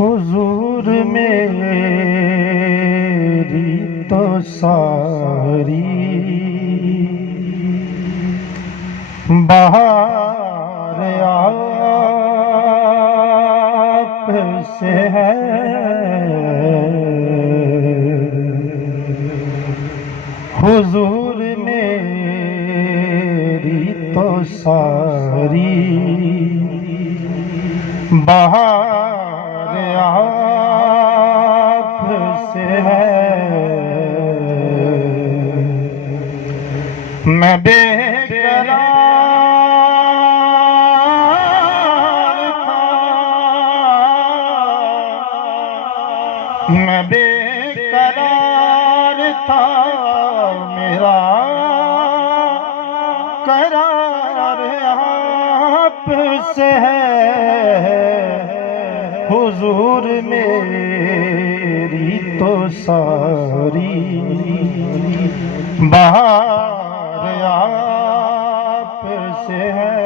हुजूर मेरी तो सारी बहार आप से है। हुजूर मेरी तो सारी बहार आप से है। मैं बेकरार था, मैं बेकरार था, मेरा करार आप से है। हुजूर मेरी तो सारी बहार आप से है।